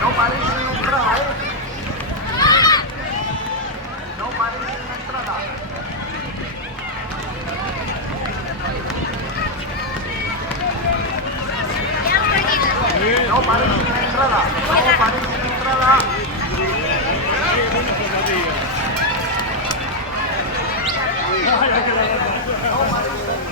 No pares en la entrada, No pares en la entrada. No pares en la entrada. No pares en la entrada. Vaya que